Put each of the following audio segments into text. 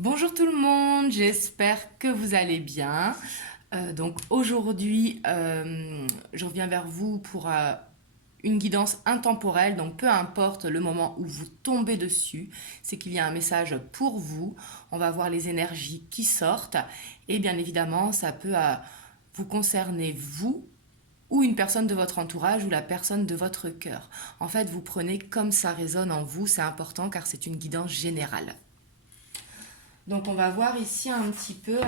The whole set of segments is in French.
Bonjour tout le monde, j'espère que vous allez bien. Donc aujourd'hui, je reviens vers vous pour une guidance intemporelle. Donc peu importe le moment où vous tombez dessus, c'est qu'il y a un message pour vous. On va voir les énergies qui sortent et bien évidemment, ça peut vous concerner vous ou une personne de votre entourage ou la personne de votre cœur. En fait, vous prenez comme ça résonne en vous, c'est important car c'est une guidance générale. Donc on va voir ici un petit peu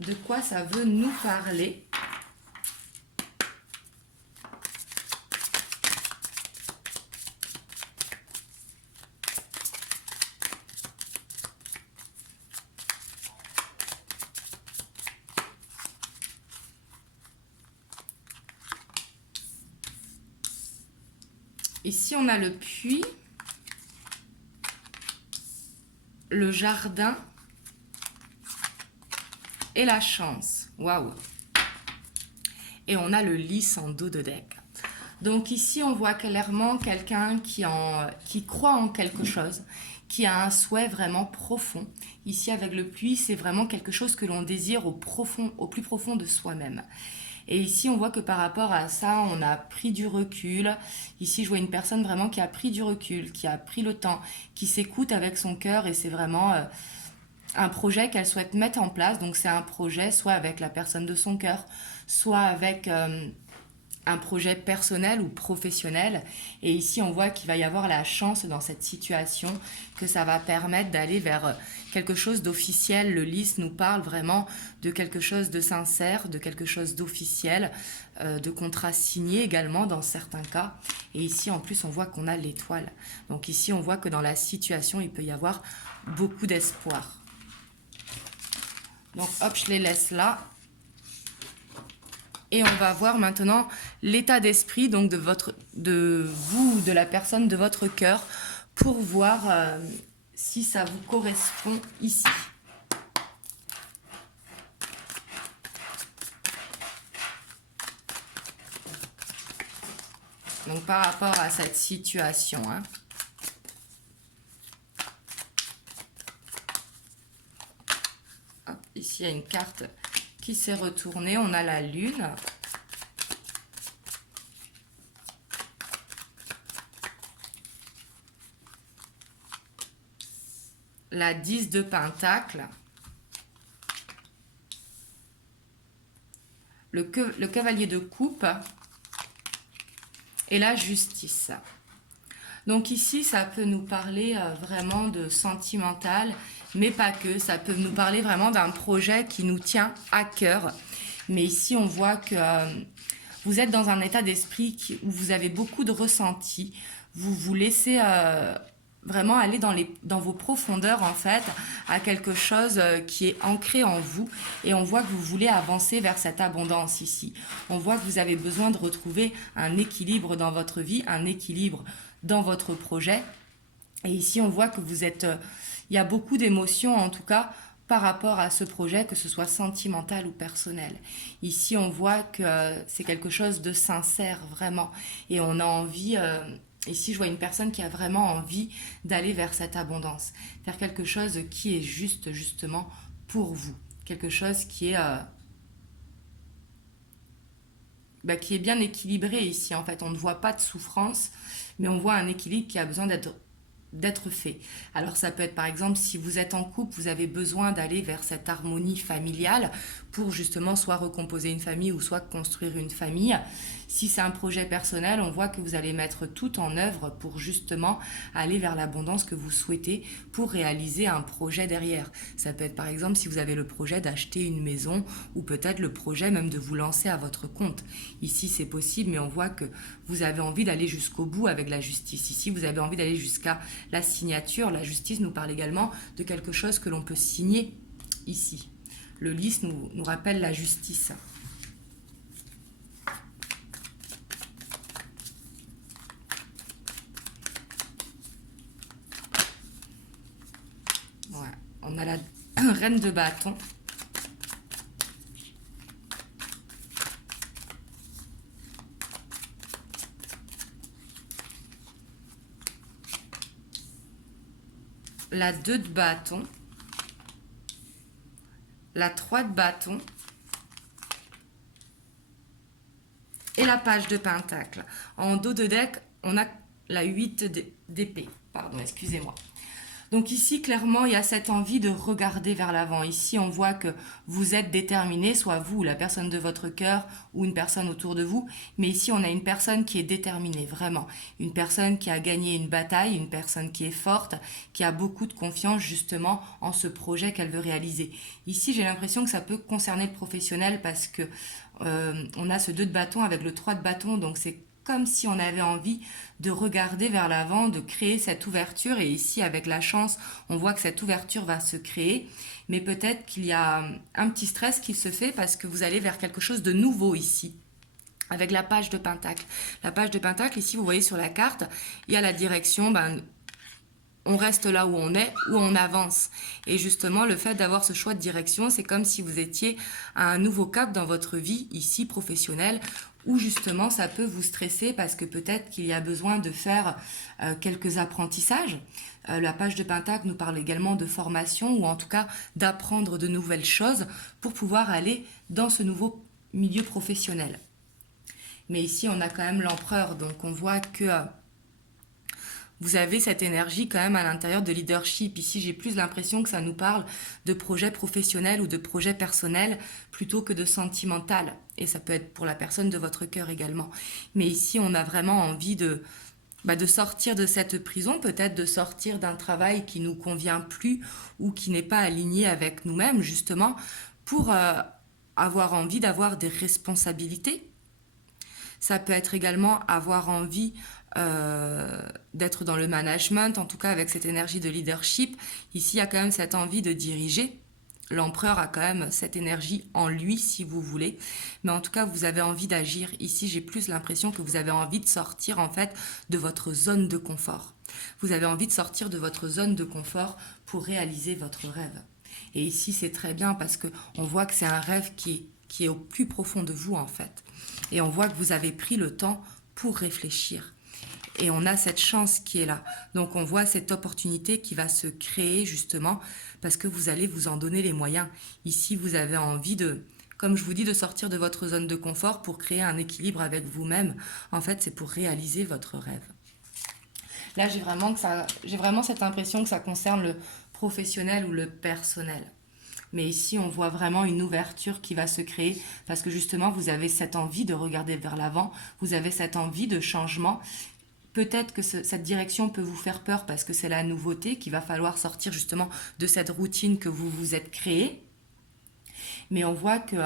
de quoi ça veut nous parler. Ici on a le puits, le jardin et la chance. Waouh! Et on a le lys en dos de deck. Donc ici, on voit clairement quelqu'un qui croit en quelque chose, qui a un souhait vraiment profond. Ici, avec le puits, c'est vraiment quelque chose que l'on désire au plus profond de soi-même. Et ici, on voit que par rapport à ça, on a pris du recul. Ici, je vois une personne vraiment qui a pris du recul, qui a pris le temps, qui s'écoute avec son cœur et c'est vraiment un projet qu'elle souhaite mettre en place. Donc c'est un projet soit avec la personne de son cœur, soit avec un projet personnel ou professionnel. Et ici, on voit qu'il va y avoir la chance dans cette situation, que ça va permettre d'aller vers quelque chose d'officiel. Le lys nous parle vraiment de quelque chose de sincère, de quelque chose d'officiel, de contrat signé également dans certains cas. Et ici, en plus, on voit qu'on a l'étoile. Donc ici, on voit que dans la situation, il peut y avoir beaucoup d'espoir. Donc hop, je les laisse là. Et on va voir maintenant l'état d'esprit donc de vous, de la personne de votre cœur, pour voir si ça vous correspond ici. Donc par rapport à cette situation. Hop, ici, il y a une carte qui s'est retournée. On a la lune. La 10 de Pentacle. Le cavalier de coupe. Et la justice. Donc ici, ça peut nous parler vraiment de sentimental, mais pas que. Ça peut nous parler vraiment d'un projet qui nous tient à cœur. Mais ici, on voit que vous êtes dans un état d'esprit où vous avez beaucoup de ressentis. Vous vous laissez vraiment aller dans vos profondeurs, en fait, à quelque chose qui est ancré en vous. Et on voit que vous voulez avancer vers cette abondance ici. On voit que vous avez besoin de retrouver un équilibre dans votre vie, un équilibre dans votre projet. Et ici, on voit que vous êtes... il y a beaucoup d'émotions, en tout cas, par rapport à ce projet, que ce soit sentimental ou personnel. Ici, on voit que c'est quelque chose de sincère, vraiment. Et on a envie... ici, je vois une personne qui a vraiment envie d'aller vers cette abondance. Faire quelque chose qui est juste, justement, pour vous. Quelque chose qui est bien équilibré ici. En fait, on ne voit pas de souffrance, mais on voit un équilibre qui a besoin d'être fait. Alors ça peut être par exemple si vous êtes en couple, vous avez besoin d'aller vers cette harmonie familiale pour justement soit recomposer une famille ou soit construire une famille. Si c'est un projet personnel, on voit que vous allez mettre tout en œuvre pour justement aller vers l'abondance que vous souhaitez pour réaliser un projet derrière. Ça peut être par exemple si vous avez le projet d'acheter une maison ou peut-être le projet même de vous lancer à votre compte. Ici c'est possible, mais on voit que vous avez envie d'aller jusqu'au bout avec la justice. Ici vous avez envie d'aller jusqu'à la signature. La justice nous parle également de quelque chose que l'on peut signer ici. Le lys nous rappelle la justice. Voilà. On a la reine de bâton. La 2 de bâton. la 3 de bâton et la page de pentacle. En dos de deck, on a la 8 d'épée. Pardon, excusez-moi. Donc ici, clairement, il y a cette envie de regarder vers l'avant. Ici, on voit que vous êtes déterminé, soit vous ou la personne de votre cœur ou une personne autour de vous. Mais ici, on a une personne qui est déterminée, vraiment. Une personne qui a gagné une bataille, une personne qui est forte, qui a beaucoup de confiance justement en ce projet qu'elle veut réaliser. Ici, j'ai l'impression que ça peut concerner le professionnel parce que on a ce 2 de bâton avec le 3 de bâton. Donc c'est comme si on avait envie de regarder vers l'avant, de créer cette ouverture. Et ici, avec la chance, on voit que cette ouverture va se créer. Mais peut-être qu'il y a un petit stress qui se fait parce que vous allez vers quelque chose de nouveau ici. Avec la page de pentacle. La page de pentacle, ici, vous voyez sur la carte, il y a la direction, on reste là où on est, où on avance. Et justement, le fait d'avoir ce choix de direction, c'est comme si vous étiez à un nouveau cap dans votre vie, ici, professionnelle, où justement ça peut vous stresser parce que peut-être qu'il y a besoin de faire quelques apprentissages. La page de pentacle nous parle également de formation ou en tout cas d'apprendre de nouvelles choses pour pouvoir aller dans ce nouveau milieu professionnel. Mais ici on a quand même l'empereur, donc on voit que vous avez cette énergie quand même à l'intérieur de leadership. Ici, j'ai plus l'impression que ça nous parle de projet professionnel ou de projet personnel plutôt que de sentimental. Et ça peut être pour la personne de votre cœur également. Mais ici, on a vraiment envie de sortir de cette prison, peut-être de sortir d'un travail qui ne nous convient plus ou qui n'est pas aligné avec nous-mêmes, justement, pour avoir envie d'avoir des responsabilités. Ça peut être également avoir envie d'être dans le management, en tout cas avec cette énergie de leadership. Ici, il y a quand même cette envie de diriger. L'empereur a quand même cette énergie en lui, si vous voulez. Mais en tout cas, vous avez envie d'agir. Ici, j'ai plus l'impression que vous avez envie de sortir, en fait, de votre zone de confort. Vous avez envie de sortir de votre zone de confort pour réaliser votre rêve. Et ici, c'est très bien parce qu'on voit que c'est un rêve qui est au plus profond de vous, en fait. Et on voit que vous avez pris le temps pour réfléchir. Et on a cette chance qui est là. Donc on voit cette opportunité qui va se créer justement parce que vous allez vous en donner les moyens. Ici, vous avez envie de, comme je vous dis, de sortir de votre zone de confort pour créer un équilibre avec vous-même. En fait, c'est pour réaliser votre rêve. Là, j'ai vraiment cette impression que ça concerne le professionnel ou le personnel. Mais ici, on voit vraiment une ouverture qui va se créer parce que justement, vous avez cette envie de regarder vers l'avant, vous avez cette envie de changement. Peut-être que cette direction peut vous faire peur parce que c'est la nouveauté, qu'il va falloir sortir justement de cette routine que vous vous êtes créée. Mais on voit que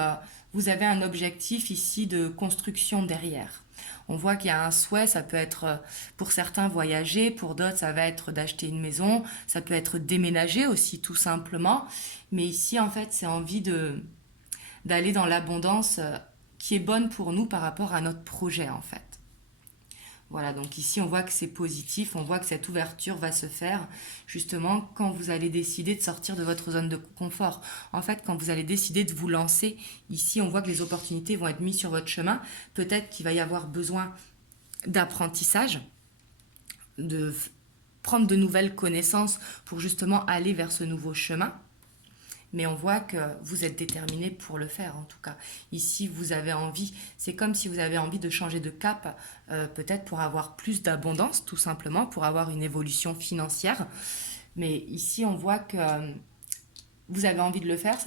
vous avez un objectif ici de construction derrière. On voit qu'il y a un souhait, ça peut être pour certains voyager, pour d'autres ça va être d'acheter une maison, ça peut être déménager aussi tout simplement. Mais ici en fait c'est envie d'aller dans l'abondance qui est bonne pour nous par rapport à notre projet en fait. Voilà, donc ici on voit que c'est positif, on voit que cette ouverture va se faire justement quand vous allez décider de sortir de votre zone de confort. En fait, quand vous allez décider de vous lancer, ici on voit que les opportunités vont être mises sur votre chemin. Peut-être qu'il va y avoir besoin d'apprentissage, de prendre de nouvelles connaissances pour justement aller vers ce nouveau chemin. Mais on voit que vous êtes déterminé pour le faire en tout cas. Ici, vous avez envie, c'est comme si vous avez envie de changer de cap, peut-être pour avoir plus d'abondance, tout simplement, pour avoir une évolution financière. Mais ici, on voit que vous avez envie de le faire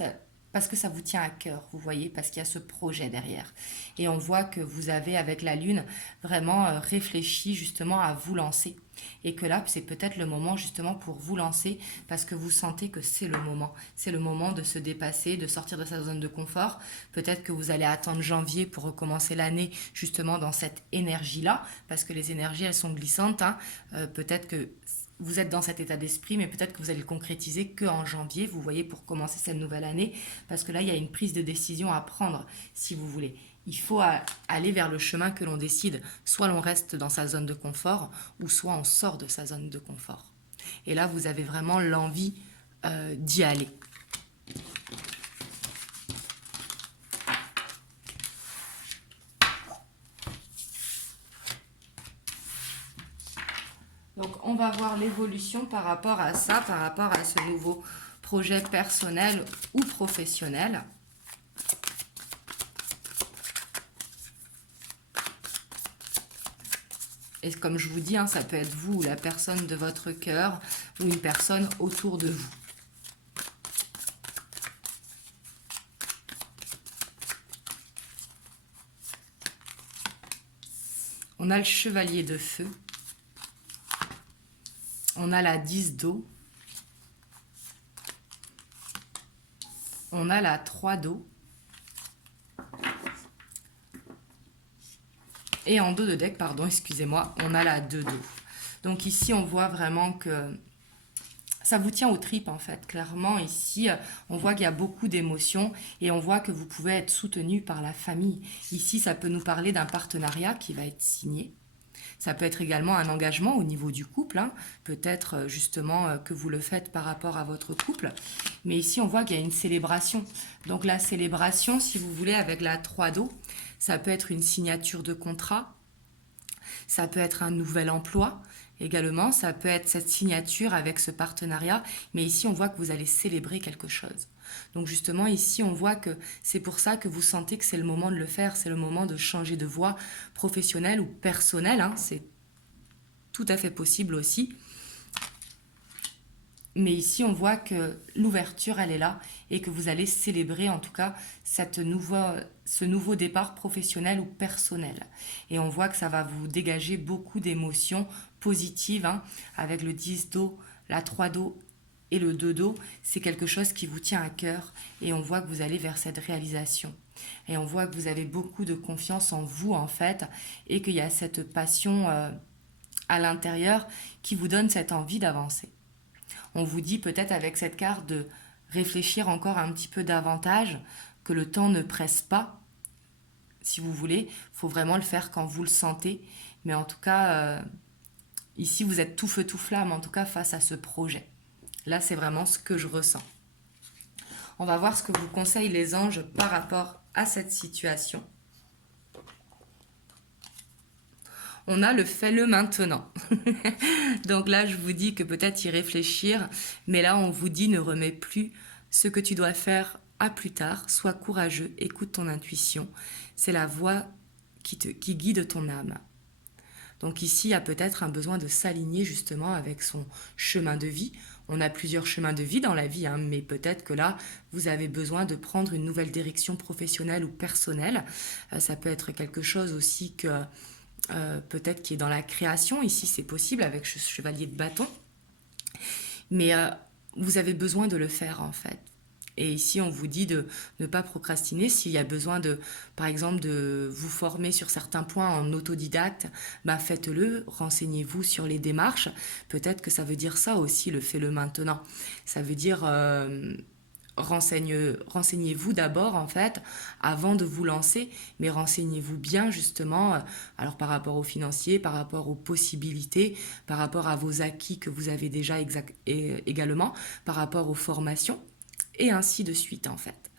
parce que ça vous tient à cœur, vous voyez, parce qu'il y a ce projet derrière. Et on voit que vous avez, avec la Lune, vraiment réfléchi justement à vous lancer. Et que là, c'est peut-être le moment justement pour vous lancer parce que vous sentez que c'est le moment. C'est le moment de se dépasser, de sortir de sa zone de confort. Peut-être que vous allez attendre janvier pour recommencer l'année justement dans cette énergie-là parce que les énergies, elles sont glissantes. Peut-être que vous êtes dans cet état d'esprit, mais peut-être que vous allez le concrétiser qu'en janvier, vous voyez, pour commencer cette nouvelle année parce que là, il y a une prise de décision à prendre si vous voulez. Il faut aller vers le chemin que l'on décide. Soit l'on reste dans sa zone de confort, ou soit on sort de sa zone de confort. Et là, vous avez vraiment l'envie d'y aller. Donc, on va voir l'évolution par rapport à ça, par rapport à ce nouveau projet personnel ou professionnel. Et comme je vous dis, hein, ça peut être vous ou la personne de votre cœur ou une personne autour de vous. On a le chevalier de feu. On a la 10 d'eau. On a la 3 d'eau. Et en dos de deck, pardon, excusez-moi, on a la 2 d'eau. Donc ici, on voit vraiment que ça vous tient aux tripes en fait. Clairement, ici, on voit qu'il y a beaucoup d'émotions et on voit que vous pouvez être soutenu par la famille. Ici, ça peut nous parler d'un partenariat qui va être signé. Ça peut être également un engagement au niveau du couple, hein. Peut-être justement que vous le faites par rapport à votre couple. Mais ici, on voit qu'il y a une célébration. Donc la célébration, si vous voulez, avec la 3 d'eau, ça peut être une signature de contrat, ça peut être un nouvel emploi également, ça peut être cette signature avec ce partenariat. Mais ici, on voit que vous allez célébrer quelque chose. Donc justement, ici, on voit que c'est pour ça que vous sentez que c'est le moment de le faire, c'est le moment de changer de voie professionnelle ou personnelle, hein, c'est tout à fait possible aussi. Mais ici, on voit que l'ouverture, elle est là et que vous allez célébrer en tout cas ce nouveau départ professionnel ou personnel. Et on voit que ça va vous dégager beaucoup d'émotions positives, hein, avec le 10 d'eau, la 3 d'eau et le 2 d'eau, c'est quelque chose qui vous tient à cœur et on voit que vous allez vers cette réalisation. Et on voit que vous avez beaucoup de confiance en vous en fait et qu'il y a cette passion à l'intérieur qui vous donne cette envie d'avancer. On vous dit peut-être avec cette carte de réfléchir encore un petit peu davantage, que le temps ne presse pas. Si vous voulez, il faut vraiment le faire quand vous le sentez. Mais en tout cas, ici, vous êtes tout feu, tout flamme, en tout cas, face à ce projet. Là, c'est vraiment ce que je ressens. On va voir ce que vous conseillent les anges par rapport à cette situation. On a le fais-le maintenant. Donc là, je vous dis que peut-être y réfléchir, mais là, on vous dit ne remets plus ce que tu dois faire à plus tard. Sois courageux, écoute ton intuition. C'est la voix qui guide ton âme. Donc ici, il y a peut-être un besoin de s'aligner justement avec son chemin de vie. On a plusieurs chemins de vie dans la vie, hein, mais peut-être que là, vous avez besoin de prendre une nouvelle direction professionnelle ou personnelle. Ça peut être quelque chose aussi que peut-être qui est dans la création. Ici, c'est possible avec ce chevalier de bâton. Mais vous avez besoin de le faire en fait. Et ici, on vous dit de ne pas procrastiner. S'il y a besoin de, par exemple, de vous former sur certains points en autodidacte, bah faites-le, renseignez-vous sur les démarches. Peut-être que ça veut dire ça aussi, le fais-le maintenant. Ça veut dire renseignez-vous d'abord en fait, avant de vous lancer, mais renseignez-vous bien justement, alors par rapport aux financiers, par rapport aux possibilités, par rapport à vos acquis que vous avez déjà également, par rapport aux formations. Et ainsi de suite en fait.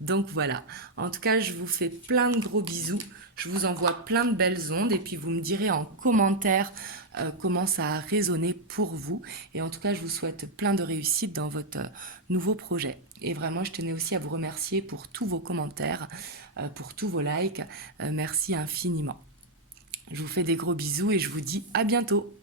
Donc voilà, en tout cas je vous fais plein de gros bisous, je vous envoie plein de belles ondes et puis vous me direz en commentaire comment ça a résonné pour vous. Et en tout cas je vous souhaite plein de réussite dans votre nouveau projet. Et vraiment je tenais aussi à vous remercier pour tous vos commentaires, pour tous vos likes, merci infiniment. Je vous fais des gros bisous et je vous dis à bientôt.